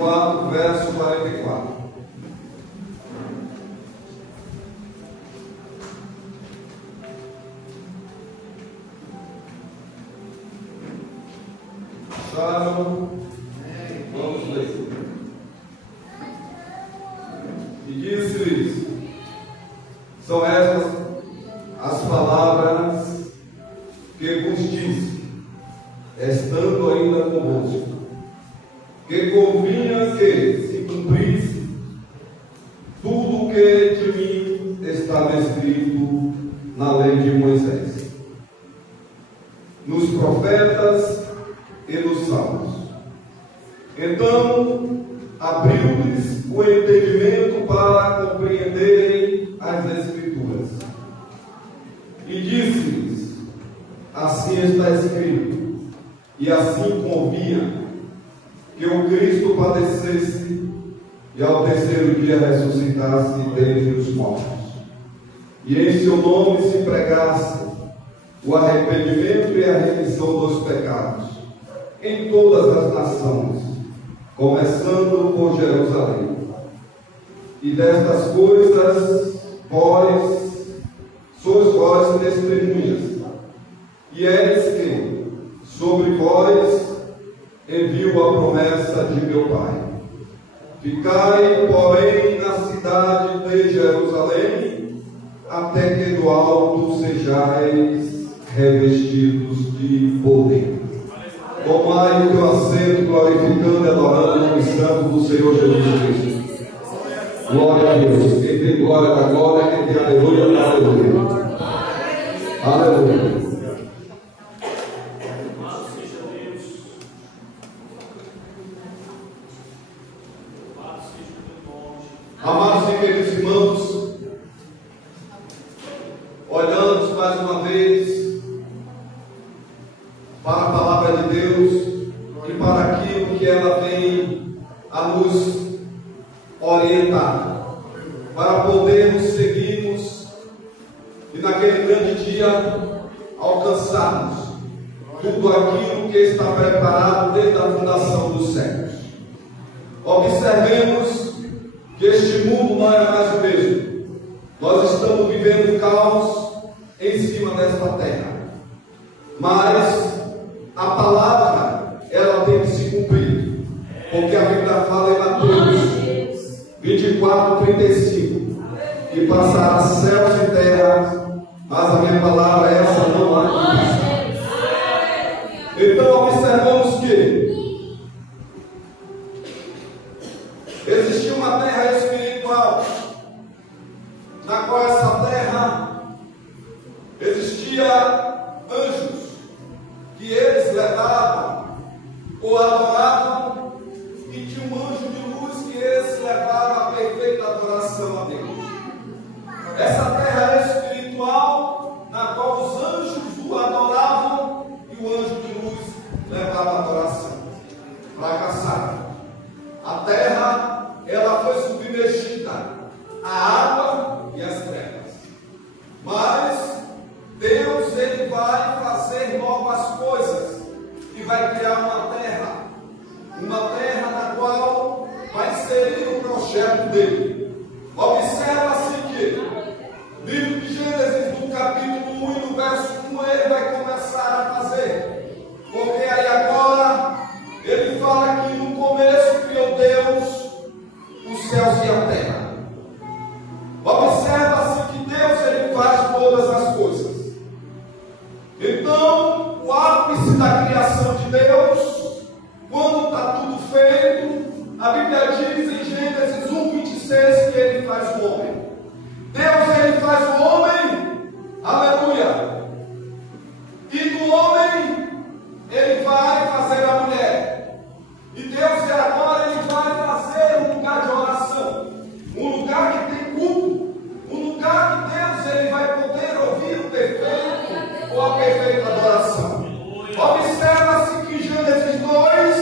24, verso 44. Acharam? Vamos ler. E disse-lhes: são estas as palavras que vos disse, estando ainda convosco, que convinha que se cumprisse tudo o que de mim estava escrito na lei de Moisés, nos profetas e nos salmos. Então abriu-lhes o entendimento para compreenderem as Escrituras. E disse-lhes: assim está escrito, e assim convinha que o Cristo padecesse e ao terceiro dia ressuscitasse dentre os mortos, e em seu nome se pregasse o arrependimento e a remissão dos pecados em todas as nações, começando por Jerusalém. E destas coisas sois vós testemunhas, e eis que sobre vós envio a promessa de meu Pai. Ficai, porém, na cidade de Jerusalém, até que do alto sejais revestidos de poder. Tomai o teu assento, glorificando e adorando o nome santo do Senhor Jesus Cristo. Glória a Deus. Quem tem glória da glória, quem tem aleluia, aleluia. Aleluia. Amados e queridos irmãos, olhamos mais uma vez para a palavra de Deus e para aquilo que ela vem a nos orientar, para podermos seguirmos e naquele grande dia alcançarmos tudo aquilo que está preparado desde a fundação dos séculos. Observemos que este mundo não é mais o mesmo. Nós estamos vivendo um caos em cima desta terra, mas a palavra ela tem que se cumprir, porque a Bíblia fala em Mateus 24:35 que passará céus e terra, mas a minha palavra essa não há. Então observamos que existia uma terra espiritual, na qual essa terra existia anjos que eles levavam ou adoravam, e tinha um anjo de luz que eles levavam a perfeita adoração a Deus. Essa terra espiritual, na qual os anjos o adoravam e o anjo de luz levava a adoração. Fracassaram. A terra, ela foi submergida, a água e as trevas. Mas Deus, ele vai fazer novas coisas e vai criar uma terra na qual vai inserir o projeto dele. Observa-se que livro de Gênesis, no capítulo 1 e no verso 1, ele vai começar a fazer, porque aí agora ele fala que no começo criou Deus os céus e a terra. Observa-se que Deus, ele faz todas as coisas. Então, o ápice da criação de Deus, quando está tudo feito, a Bíblia diz em Gênesis 1:26 que ele faz o homem. Deus, ele faz o homem, aleluia. E do homem, ele vai fazer a mulher. E Deus agora, ele vai fazer um lugar de oração, um lugar que tem culto, um lugar que Deus, ele vai poder ouvir o perfeito ou a perfeita adoração. Observa-se que em Gênesis 2,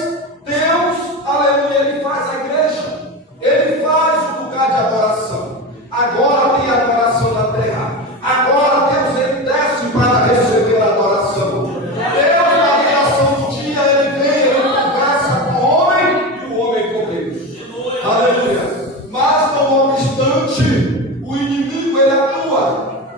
Deus, aleluia, ele faz a igreja. Aleluia. Mas não obstante, o inimigo ele atua,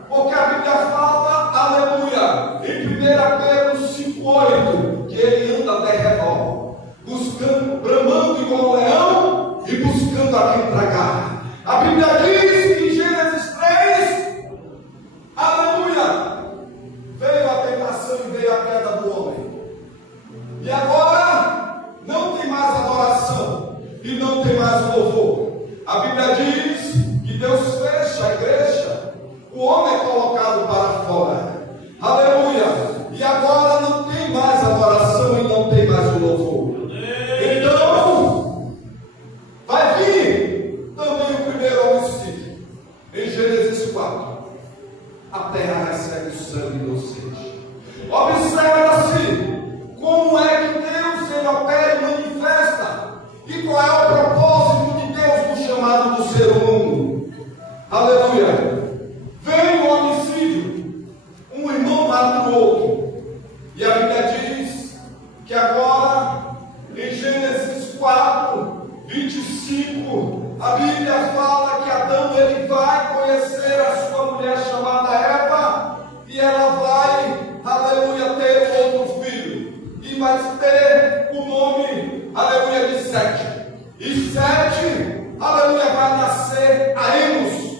porque a Bíblia fala, aleluia, em 1 Pedro 5,8, que ele anda até redor, buscando, bramando igual um leão e buscando a quem tragar. A Bíblia diz que em Gênesis 3, aleluia, veio a tentação e veio a queda do homem. E agora não tem mais adoração e não tem mais louvor. A Bíblia diz que Deus fecha a igreja, o homem é colocado para fora. Aleluia. E agora não tem mais adoração e não tem mais o louvor. Então vai vir também o primeiro homicídio. Em Gênesis 4, a terra recebe o sangue inocente. Observa-se como é que Deus ele opera e manifesta, e qual é o propósito de Deus no chamado do ser humano. Aleluia. Vem o homicídio, um irmão mata o outro, e a Bíblia diz que agora em Gênesis 4, 25, a Bíblia fala que Adão ele vai conhecer a sua mulher chamada Eva, e ela vai, aleluia, ter outro filho, e vai ter o nome, aleluia, de Sete. E Sete, aleluia, vai nascer a Enos.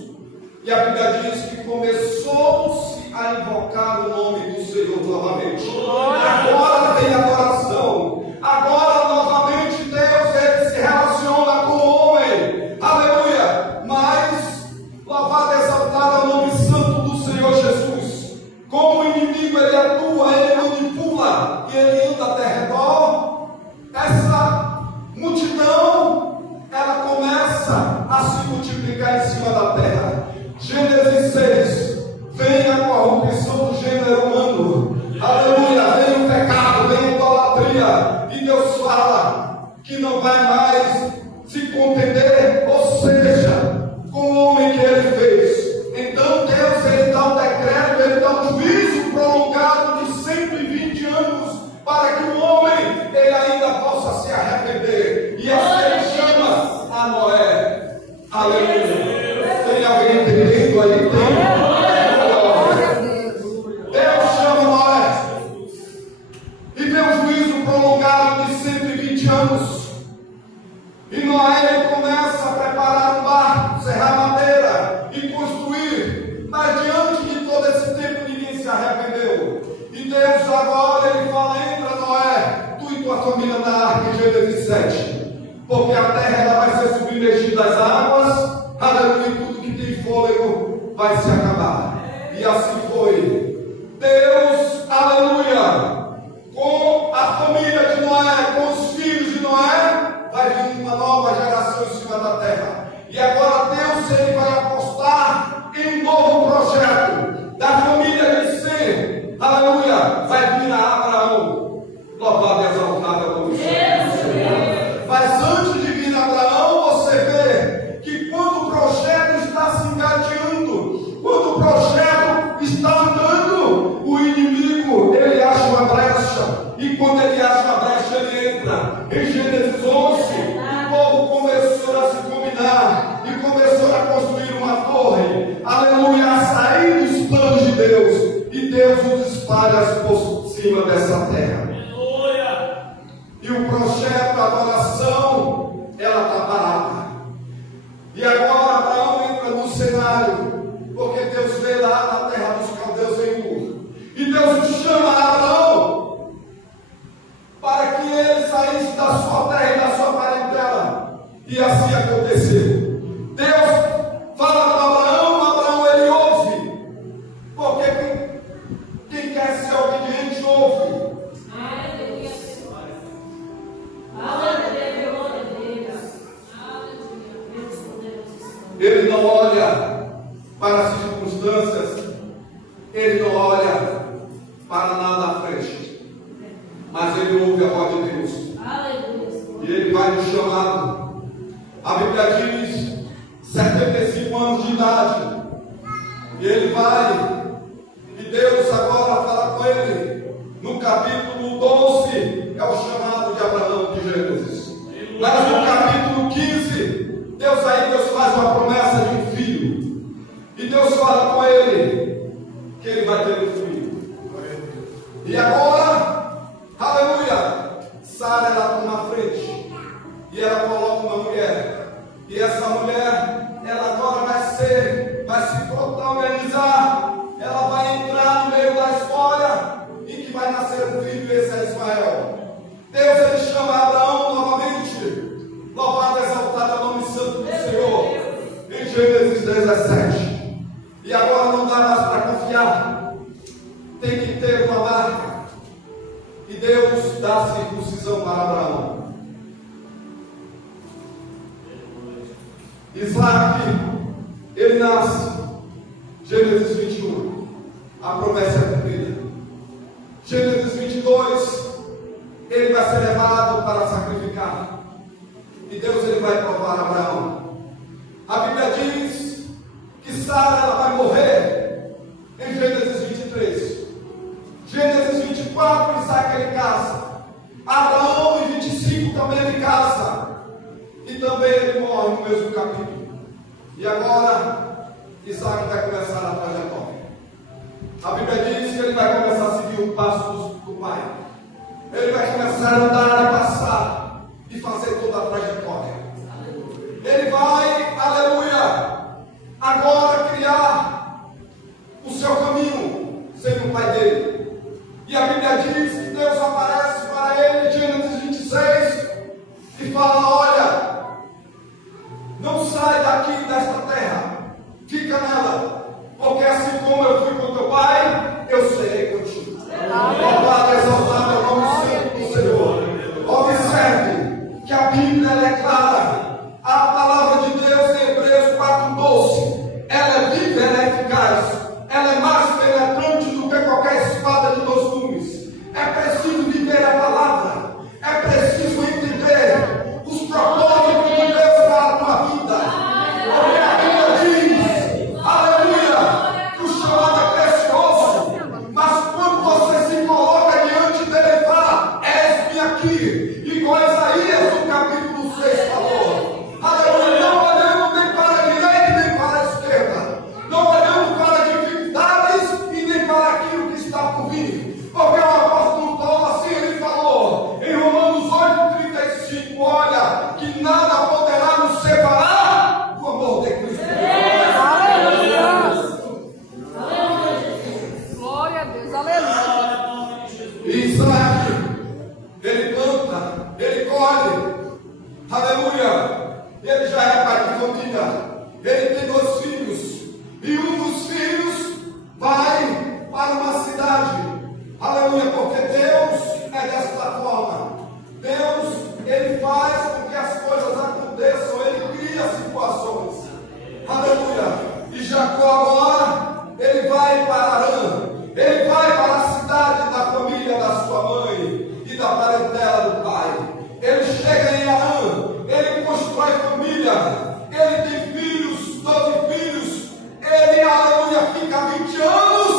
E a Bíblia diz que começou-se a invocar o nome do Senhor novamente. Agora tem adoração. Agora novamente Deus ele se relaciona com o homem. Aleluia. Mas louvado e exaltado é o nome santo do Senhor Jesus. Como o inimigo ele atua, ele manipula e ele anda até redor, essa multidão ela começa a se multiplicar em cima da terra. Gênesis 6, vem a corrupção do gênero humano. Aleluia, vem o pecado, vem a idolatria. E Deus fala que não vai mais se contender, ou seja, com o homem que ele fez. Então Deus ele dá um decreto, ele dá um juízo prolongado de 120 anos, para que o homem ele ainda possa se arrepender. E assim ele chama a Noé. Aleluia. Tem alguém entendendo aí? Deus chama Noé e vê um juízo prolongado de 120 anos. E Noé ele começa a preparar um barco, serrar madeira e construir. Mas diante de todo esse tempo ninguém se arrependeu. E Deus agora ele fala: entra, Noé, tu e tua família na arca, em Gênesis 7. Porque a terra ela vai ser submergida das águas. Aleluia, e tudo que tem fôlego vai se acabar. E assim foi. Deus, aleluia, com a família de Noé, com os filhos de Noé, vai vir uma nova geração em cima da terra. E agora Deus ele vai apostar em um novo projeto da família de Sem. Aleluia, vai vir a Abraão. Louvado e exaltado é o nome do Senhor. Mas antes de vir a Abraão, você vê que quando o projeto está se engateando, quando o projeto está andando, o inimigo ele acha uma brecha, e quando ele acha uma brecha ele entra. Em Gênesis 11, o povo começou a se combinar e começou a construir uma torre, aleluia, a sair dos planos de Deus, e Deus os espalha por cima dessa terra. E o projeto, a adoração, ela está parada. E agora Abraão entra no cenário, porque Deus vê lá na terra dos caldeus em Ur. E Deus chama Abraão para que ele saísse da sua terra e da sua parentela. E assim aconteceu. Deus fala para Abraão, Abraão ele ouve. Porque quem quer ser obediente ouve. Ele não olha para as circunstâncias, ele não olha para nada à frente, mas ele ouve a voz de Deus. E ele vai no chamado. A Bíblia diz 75 anos de idade, e ele vai, e Deus agora fala com ele. No capítulo 12 é o chamado de Abraão de Gênesis, mas no capítulo 15 fala com ele que ele vai ter um filho. E agora, aleluia, Sara ela toma a frente e ela coloca uma mulher. E essa mulher, ela agora vai se protagonizar. Ela vai entrar no meio da história e que vai nascer um filho, esse é Ismael. Deus ele chama Abraão novamente. Louvado e exaltado é o nome santo do Senhor. Em Gênesis 17. E agora não dá mais para confiar. Tem que ter uma marca. E Deus dá a circuncisão para Abraão. Isaac, ele nasce. Gênesis 21. A promessa é cumprida. Gênesis 22. Ele vai ser levado para sacrificar. E Deus ele vai provar Abraão. A Bíblia diz que Sara ela vai morrer em Gênesis 23. Gênesis 24, Isaac ele casa. Abraão em 25 também ele casa. E também ele morre no mesmo capítulo. E agora Isaac vai começar a trajetória. A Bíblia diz que ele vai começar a seguir o passo do pai. Ele vai começar a andar e passar e fazer toda a trajetória. Ele vai, aleluia, agora criar o seu caminho, sendo o pai dele. E a Bíblia diz que Deus aparece para ele em Gênesis 26 e fala: olha, não sai daqui desta terra, fica nela, porque assim como eu fui com teu pai, eu serei contigo. Louvado e exaltado é o nome santo do Senhor. Observe que a Bíblia ela é clara. A palavra de Deus em Hebreus 4:12, ela é viva, ela é eficaz, ela é mais penetrante do que qualquer espada de 2 gumes. É preciso viver a palavra, é preciso entender os propósitos de Deus para a tua vida. Porque a Bíblia diz, aleluia, que o chamado é precioso, mas quando você se coloca diante dele e fala: eis-me aqui, igual Isaías no capítulo 6 falou. Aleluia, não olhando nem para a direita nem para a esquerda, não olhando para dificuldades e nem para aquilo que está por vir, porque o apóstolo Paulo assim ele falou em Romanos 8:35: olha, que nada poderá nos separar do amor de Cristo. Glória a Deus, aleluia. Isaac, ele planta, ele colhe, aleluia. Ele já é pai de família, ele tem 2 filhos, e um dos filhos vai para uma cidade, aleluia, porque Deus é desta forma. Deus, ele faz com que as coisas aconteçam, ele cria situações, aleluia. E Jacó agora, ele vai para Arã, ele vai para a cidade da família da sua mãe e da parentela do pai. Ele chega em Arã, ele constrói família, ele tem filhos, 12 filhos, ele, aleluia, fica 20 anos,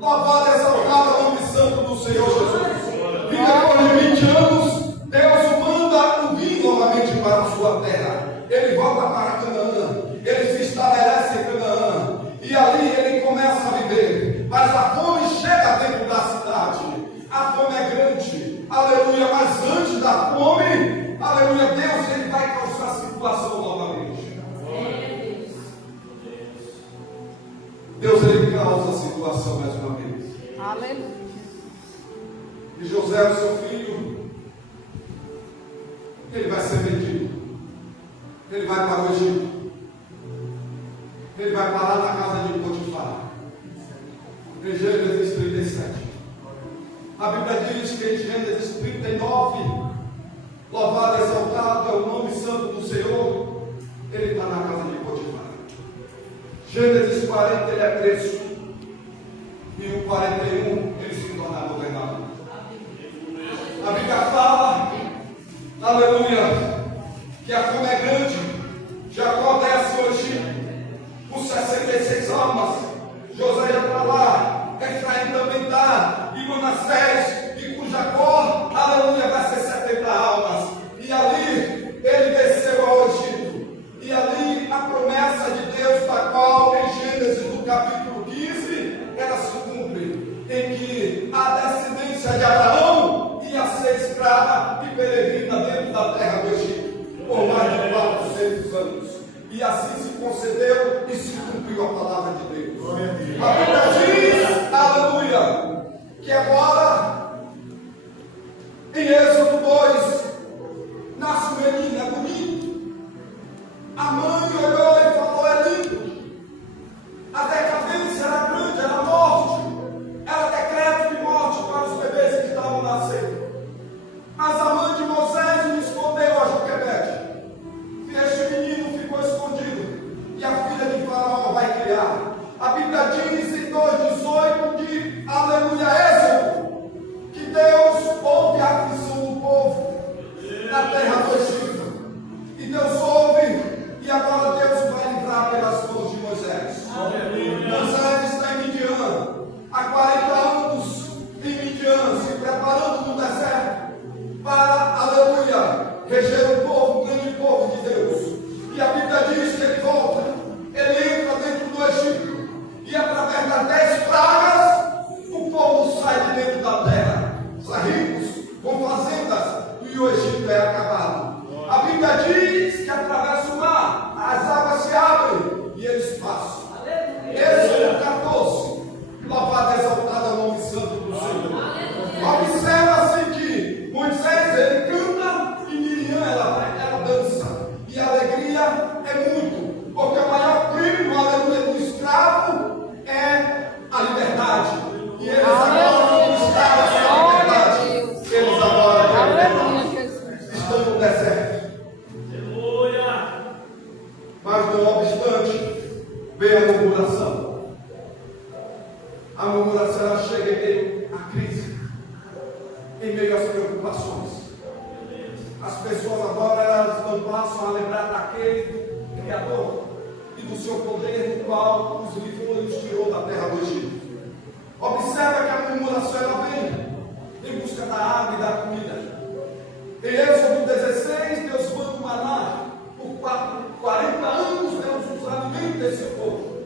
louvado e exaltado o nome santo do Senhor Jesus. E depois de 20 anos, Deus o manda vir novamente para a sua terra. Ele volta para Canaã, ele se estabelece em Canaã, e ali ele começa a viver. Mas a fome chega dentro da cidade, a fome é grande, aleluia, mas antes da fome, aleluia, Deus ele vai causar a situação novamente. Deus ele causa a situação mais uma vez. Aleluia. E José, o seu filho, ele vai ser vendido. Ele vai para o Egito. Ele vai parar na casa de Potifar. Em Gênesis 37. A Bíblia diz que em Gênesis 39, louvado e exaltado é o nome santo do Senhor, ele está na casa de Potifar. Gênesis 40 ele é preso, e o 41 ele se torna governador. A Bíblia fala, aleluia, que a fome é grande. Jacó desce ao Egito com 66 almas, José já está lá, Efraim também está, e Manassés, e com Jacó, aleluia, vai ser 70 almas. E ali ele desceu ao Egito, e ali a promessa de Deus, da qual em Gênesis do capítulo E assim se concedeu e se cumpriu a palavra de Deus. A Bíblia diz, aleluia, que agora, em Êxodo 2, nasce um menino, é bonito. A mãe olhou e falou, é lindo. A decadência era grande, era morte. Era decreto de morte para os bebês que estavam nascendo. Mas a mãe de Moisés lhe escondeu a Joquebede. E este menino ficou escondido. E a filha de Faraó vai criar. A Bíblia diz em 2,18 de aleluia, Êxodo, que Deus ouve a aflição do povo na terra do Egito. E Deus ouve, e agora Deus vai livrar pelas mãos de Moisés. Moisés está em Midian, há 40 anos em Midian, se preparando no deserto para, aleluia, reger o povo, o grande povo de Deus. E a Bíblia diz que ele volta, ele entra dentro do Egito, e através das 10 pragas, o povo sai de dentro da terra, sai ricos, com fazendas, e o Egito é acabado. A Bíblia diz que atravessa o mar, as águas se abrem, e eles passam. Êxodo 14, louvado e exaltado é o nome santo do Senhor. Observa-se que Moisés ele canta e Miriam ela dança. E a alegria é muito, porque o maior crime no aleluia do escravo é a liberdade. E eles agora não estão na liberdade. Eles agora estão no deserto. Mas não obstante, vem a murmuração. A murmuração ela chega em meio à crise, em meio às preocupações. As pessoas agora elas não passam a lembrar daquele Criador e do seu poder, no qual os livrou e os tirou da terra do Egito. Observa que a murmuração ela vem em busca da água e da comida. Em Êxodo 16, Deus manda o maná. Por 40 anos Deus nos alimenta esse povo.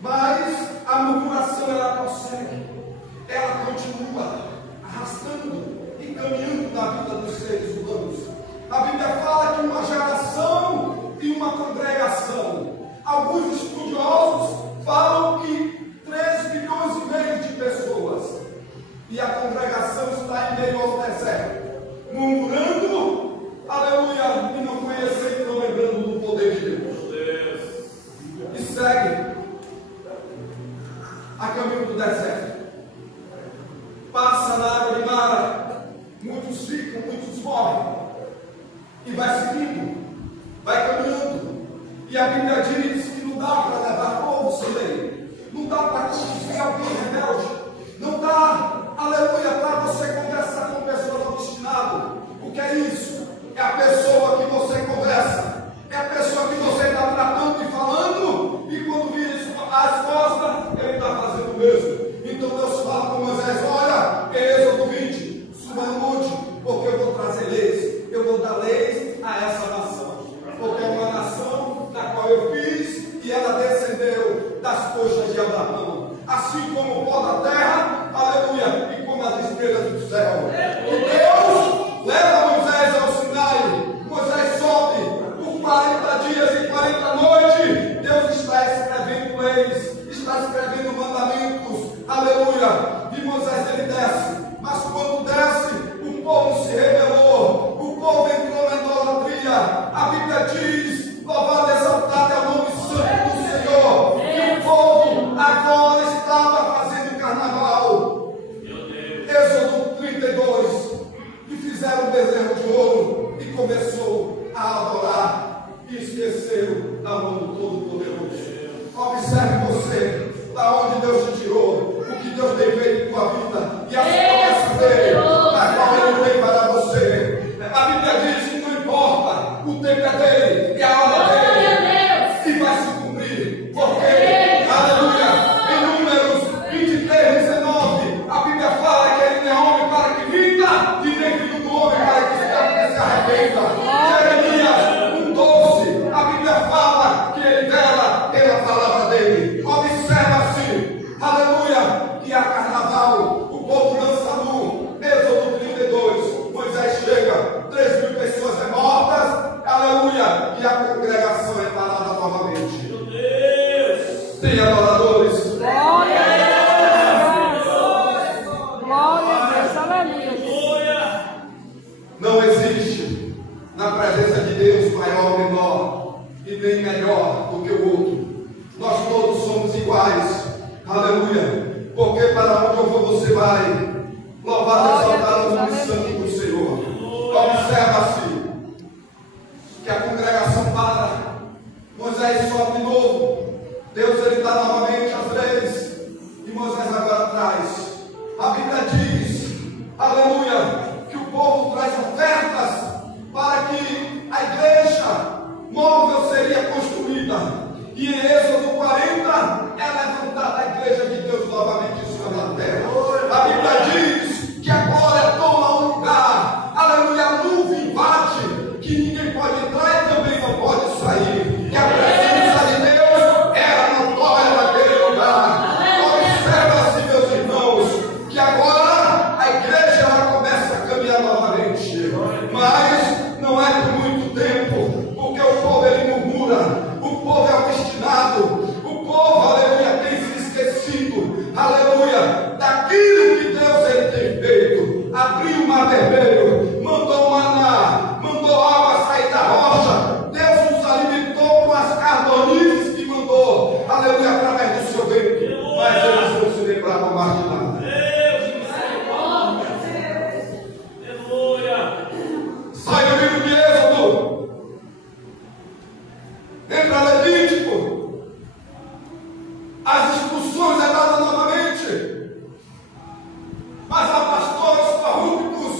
Mas a murmuração ela prossegue. Ela continua arrastando e caminhando na vida dos seres humanos. A Bíblia fala que uma geração e uma congregação. Alguns estudiosos falam que 3,5 milhões de pessoas. E a congregação está em meio ao deserto, murmurando, aleluia, e não conhecendo, não lembrando do poder de Deus. E segue a caminho do deserto. Passa na água de Mara, muitos ficam, muitos morrem. E vai seguindo, vai caminhando. E a Bíblia diz que não dá para levar povo sem lei. Não dá para conduzir alguém rebelde. Não dá, aleluia, para você conversar com pessoas obstinadas. O que é isso? É a pessoa que você conversa. É a pessoa que você está tratando e falando. E quando vira as costas, ele está fazendo o mesmo. Então Deus fala com Moisés: olha, Êxodo 20, suba no monte, porque eu vou trazer leis. Eu vou dar leis a essa nação. Porque é uma nação na qual eu fiz e ela descendeu das coxas de Abraão. Assim como o pó da terra, aleluia, e como as estrelas do céu. E Deus leva Moisés ao Sinai. Moisés sobe por 40 dias e 40 noites. Deus está escrevendo leis, está escrevendo mandamentos, aleluia. E Moisés ele desce, mas quando desce, o povo se rebelou, o povo entrou na idolatria. A Bíblia diz, louvado e exaltado é o nome santo do Senhor, que o povo agora estava fazendo carnaval. Êxodo 32, e fizeram um bezerro de ouro, e começou a adorar, e esqueceu a mão do Todo-Poderoso. Observe você, da onde Deus te tirou, o que Deus tem feito com a vida, e as promessas dele, na qual ele tem para você. A Bíblia diz que não importa, o tempo é dele, e a hora dele, e vai se cumprir, porque, aleluia, em Números 23, 19, a Bíblia fala que ele não é homem para que minta, e nem filho do homem para que se arrependa. Jeremias 1,12, a Bíblia fala que ele vela pela palavra dele. Observa-se, aleluia, que há carnaval, o povo dança nu. Êxodo 32, Moisés chega, 3.000 pessoas mortas, aleluia, e a congregação é parada novamente. Meu Deus! Tem adoradores. Glória a Deus. Glória a Deus. Aleluia. Aleluia! Não existe na presença de Deus maior ou menor e nem melhor do que o outro. Nós todos somos iguais. Aleluia. Porque para onde eu vou você vai. Louvado e exaltado o nome santo do Senhor. Observa-se que a congregação para. Moisés sobe de novo. Deus ele está novamente às leis. E Moisés agora traz. A Bíblia diz, aleluia, que o povo traz ofertas para que a igreja móvel seria construída. E em Êxodo 40 é levantada a igreja de Deus novamente sobre a terra. A Bíblia diz que agora toma um lugar, aleluia, a nuvem invade, que ninguém pode entrar e também não pode sair. Que a presença de Deus era notória naquele lugar. Observa-se, meus irmãos, que agora a igreja ela começa a caminhar novamente. Mas não é por muito tempo, porque o povo ele murmura. O povo é obstinado, o povo, aleluia, tem se esquecido, aleluia, daquilo que Deus ele tem feito. Abriu o mar vermelho, mandou maná, mandou água sair da rocha. Deus nos alimentou com as cardonizes que mandou, aleluia, através do seu ventre. Mas eles não se lembravam mais de nada. Aleluia! Sai do livro de Êxodo. Entra Levítico. As instruções é dada novamente. Mas há pastores corruptos,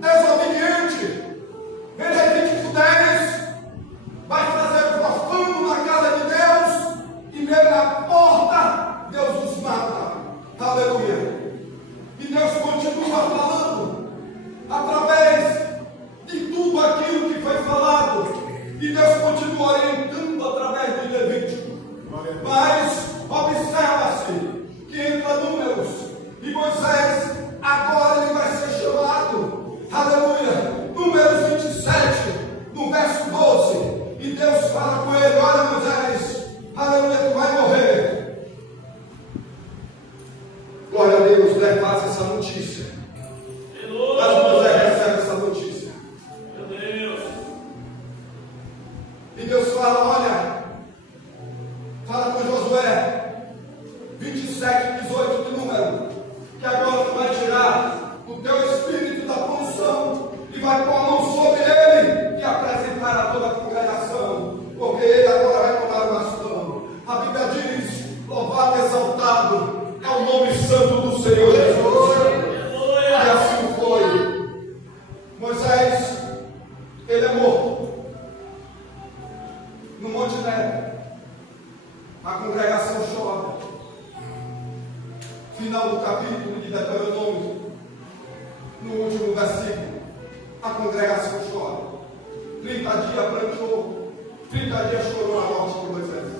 desobedientes. Em Levítico 10, vai fazer o profano na casa de Deus. E mesmo na porta, Deus os mata. Aleluia. E Deus continua falando através de tudo aquilo que foi falado. E Deus continua orientando através de Levítico. Mas observa-se que entra Números. E Moisés, agora ele vai ser chamado. Aleluia. Números 27, no verso 12. E Deus fala com ele: olha, Moisés, aleluia, tu vai morrer. Glória a Deus, deve fazer essa notícia. Mas Moisés recebe essa notícia. Meu Deus! E Deus fala: olha, fala com Josué 27, 18 de Número, que agora tu vai tirar o teu espírito da posição e vai pôr a mão sobre ele e apresentar a toda a congregação, porque ele agora vai tomar o bastão. A Bíblia diz: louvado e exaltado é o nome santo do Senhor Jesus. E assim foi. Moisés, ele é morto no Monte Nebo. A congregação chora. Final do capítulo de Deuteronômio, no último versículo, a congregação chora. 30 dias pranteou, 30 dias chorou a morte de Moisés.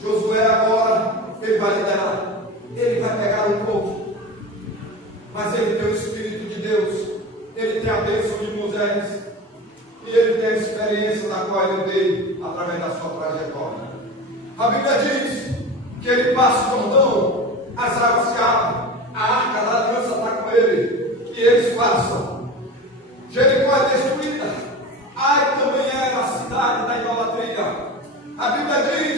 Josué agora, ele vai liderar, ele vai pegar um povo, mas ele tem o Espírito de Deus, ele tem a bênção de Moisés, e ele tem a experiência da qual ele veio através da sua trajetória. A Bíblia diz que ele passa o Jordão, as águas se abrem, a arca da aliança está com ele, e eles passam. Jericó é destruída. Ai também era a cidade da idolatria. A Bíblia diz